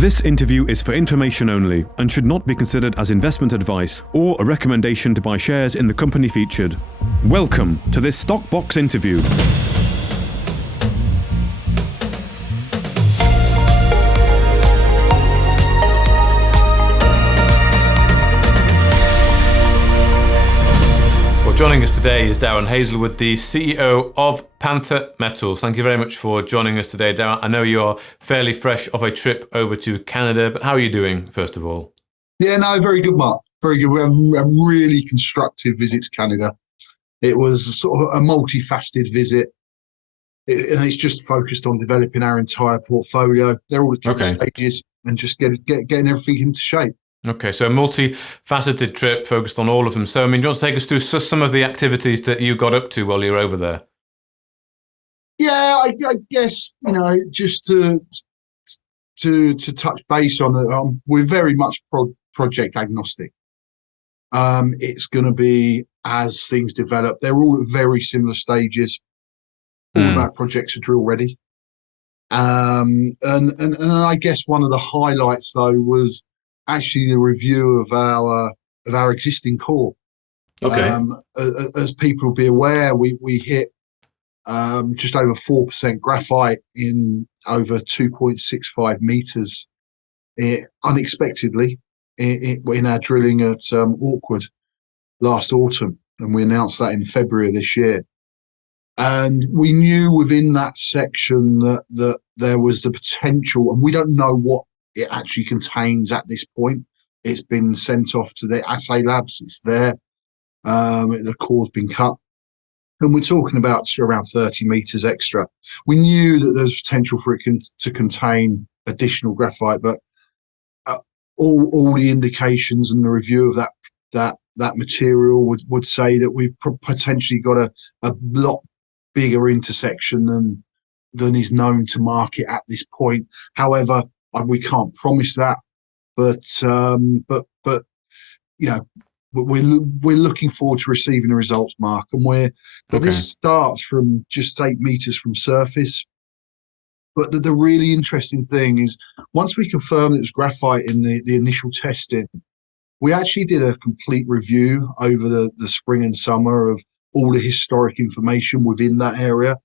This interview is for information only and should not be considered as investment advice or a recommendation to buy shares in the company featured. Welcome to this Stock Box interview. Joining us today is Darren Hazelwood, the CEO of Panther Metals. Thank you very much for joining us today, Darren. I know you're fairly fresh off a trip over to Canada, but how are you doing, first of all? Yeah, no, very good, Mark. Very good. We have a really constructive visit to Canada. It was sort of a multifaceted visit, and it's just focused on developing our entire portfolio. They're all at different stages and just getting everything into shape. Okay, so a multi-faceted trip focused on all of them. So, do you want to take us through some of the activities that you got up to while you were over there? Yeah, I guess, just to touch base on it, we're very much project agnostic. It's going to be as things develop. They're all at very similar stages. All of our projects are drill ready. And I guess one of the highlights, though, was actually the review of our existing core. Okay. As people will be aware, we hit just over 4% graphite in over 2.65 meters unexpectedly in our drilling at Awkward last autumn, and we announced that in February of this year. And we knew within that section that there was the potential, and we don't know what it actually contains at this point. It's been sent off to the assay labs. It's there. The core's been cut. And we're talking about around 30 meters extra. We knew that there's potential for it to contain additional graphite, but all the indications and the review of that material would say that we've potentially got a lot bigger intersection than is known to market at this point. However, we can't promise that, but we're looking forward to receiving the results, Mark. And this starts from just 8 meters from surface. But the really interesting thing is, once we confirmed it was graphite in the initial testing, we actually did a complete review over the spring and summer of all the historic information within that area.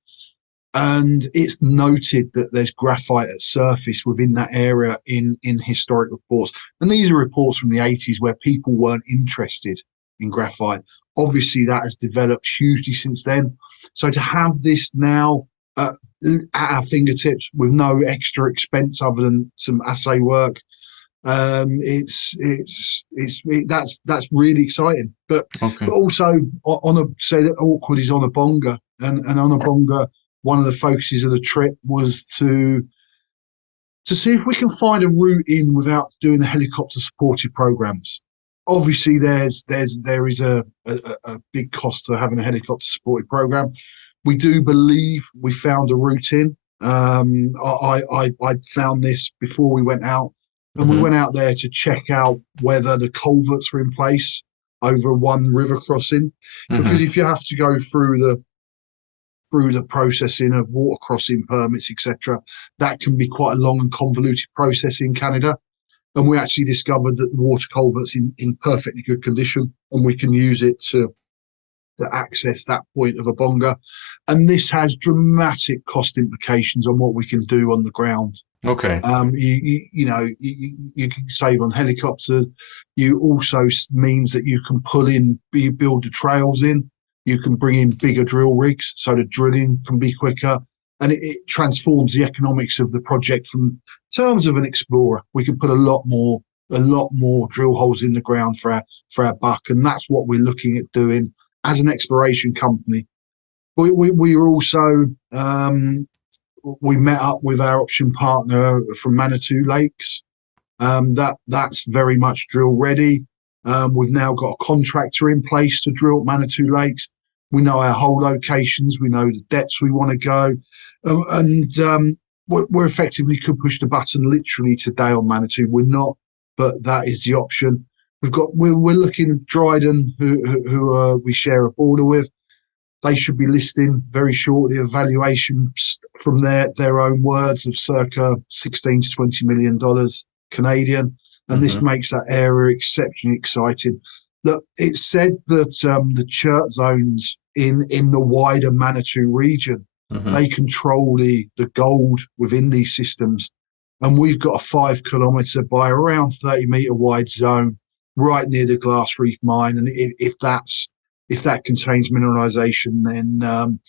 And it's noted that there's graphite at surface within that area in historic reports. And these are reports from the 80s where people weren't interested in graphite. Obviously, that has developed hugely since then. So to have this now at our fingertips with no extra expense other than some assay work, that's really exciting. But also say that Awkward is on a bonga, and on a bonga, one of the focuses of the trip was to see if we can find a route in without doing the helicopter supported programs. Obviously, there is a big cost to having a helicopter supported program. We do believe we found a route in. I found this before we went out, and we went out there to check out whether the culverts were in place over one river crossing, because if you have to go through the processing of water crossing permits, etc., that can be quite a long and convoluted process in Canada. And we actually discovered that the water culvert's in perfectly good condition, and we can use it to access that point of a bonga. And this has dramatic cost implications on what we can do on the ground. Okay. You can save on helicopters. You also means that you can build the trails in. You can bring in bigger drill rigs so the drilling can be quicker, and it transforms the economics of the project from terms of an explorer. We can put a lot more drill holes in the ground for our buck, and that's what we're looking at doing as an exploration company. We are also we met up with our option partner from Manitou Lakes. That's very much drill ready. We've now got a contractor in place to drill Manitou Lakes. We know our hole locations. We know the depths we want to go. We're effectively could push the button literally today on Manitou. We're not, but that is the option. We're looking at Dryden, who we share a border with. They should be listing very shortly a valuation from their own words of circa $16 to $20 million Canadian. And this makes that area exceptionally exciting. Look, it's said that the chert zones in the wider Manitou region, they control the gold within these systems. And we've got a 5 kilometre by around 30 metre wide zone right near the Glass Reef mine. And if that contains mineralisation, then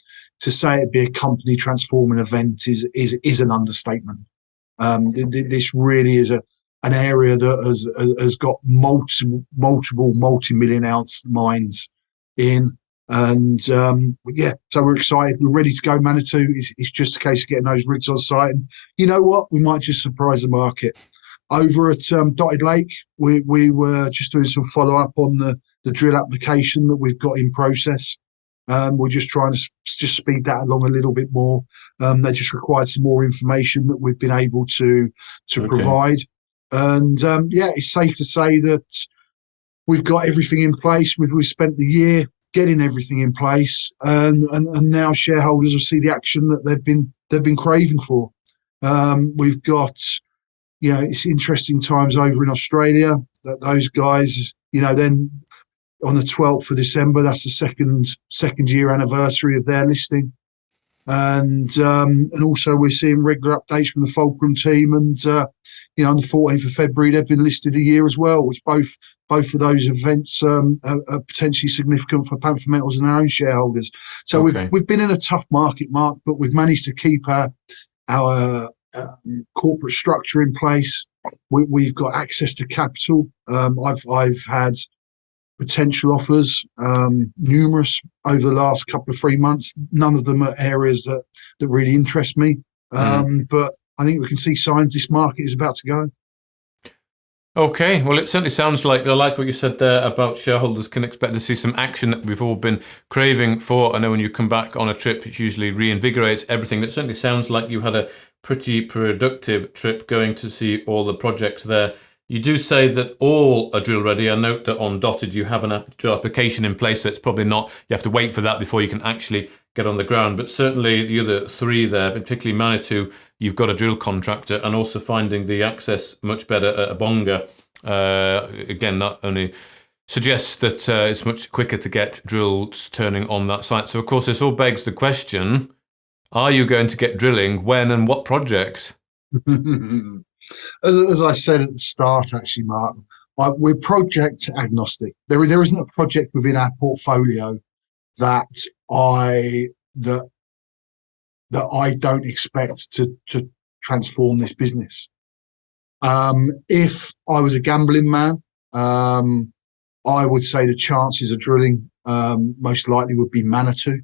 to say it'd be a company transforming event is an understatement. This really is an area that has got multiple multi-million ounce mines in. And so we're excited. We're ready to go. Manitou. It's just a case of getting those rigs on site. And you know what? We might just surprise the market. Over at Dotted Lake, we were just doing some follow-up on the drill application that we've got in process. We're just trying to just speed that along a little bit more. They just required some more information that we've been able to provide. And it's safe to say that we've got everything in place. We've spent the year getting everything in place, and now shareholders will see the action that they've been craving for. We've got, it's interesting times over in Australia that those guys, then on the 12th of December, that's the second year anniversary of their listing. And also we're seeing regular updates from the Fulcrum team, and on the 14th of February they've been listed a year as well, which both of those events are potentially significant for Panther Metals and our own shareholders. So we've been in a tough market, Mark, but we've managed to keep our corporate structure in place. We've got access to capital. I've had potential offers, numerous over the last couple of 3 months. None of them are areas that really interest me. But I think we can see signs this market is about to go. Okay, well, it certainly sounds like, I like what you said there about shareholders can expect to see some action that we've all been craving for. I know when you come back on a trip, it usually reinvigorates everything. It certainly sounds like you had a pretty productive trip going to see all the projects there. You do say that all are drill ready. I note that on Dotted you have an drill application in place, so it's probably not, you have to wait for that before you can actually get on the ground. But certainly the other 3 there, particularly Manitou, you've got a drill contractor, and also finding the access much better at Abonga. Again, not only suggests that it's much quicker to get drills turning on that site. So of course this all begs the question, are you going to get drilling? When and what project? As I said at the start, actually, Mark, we're project agnostic. There isn't a project within our portfolio that I don't expect to transform this business. If I was a gambling man, I would say the chances of drilling most likely would be Manitou.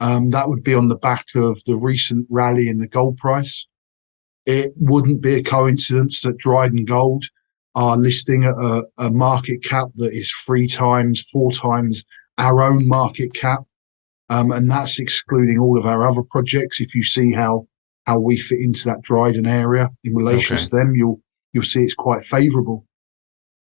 That would be on the back of the recent rally in the gold price. It wouldn't be a coincidence that Dryden Gold are listing at a market cap that is 3 times, 4 times our own market cap. And that's excluding all of our other projects. If you see how we fit into that Dryden area in relation to them, you'll see it's quite favourable.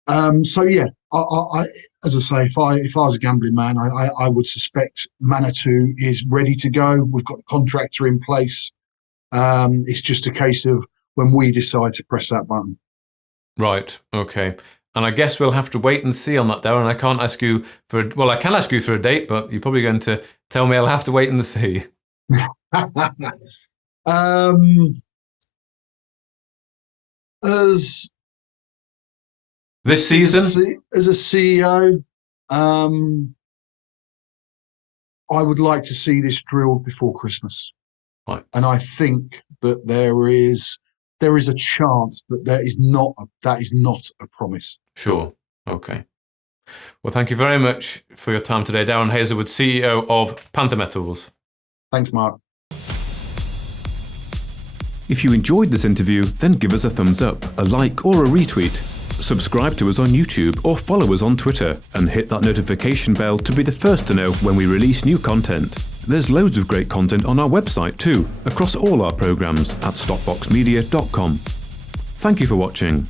So yeah, I as I say, if I was a gambling man, I would suspect Manitou is ready to go. We've got the contractor in place. It's just a case of when we decide to press that button. Right. Okay. And I guess we'll have to wait and see on that, Darren. I can't ask you I can ask you for a date, but you're probably going to tell me I'll have to wait and see. As this season? As a CEO, I would like to see this drilled before Christmas. Right. And I think that there is a chance that that is not a promise. Sure. Okay. Well, thank you very much for your time today, Darren Hazelwood, CEO of Panther Metals. Thanks, Mark. If you enjoyed this interview, then give us a thumbs up, a like or a retweet. Subscribe to us on YouTube or follow us on Twitter and hit that notification bell to be the first to know when we release new content. There's loads of great content on our website too, across all our programs at stockboxmedia.com. Thank you for watching.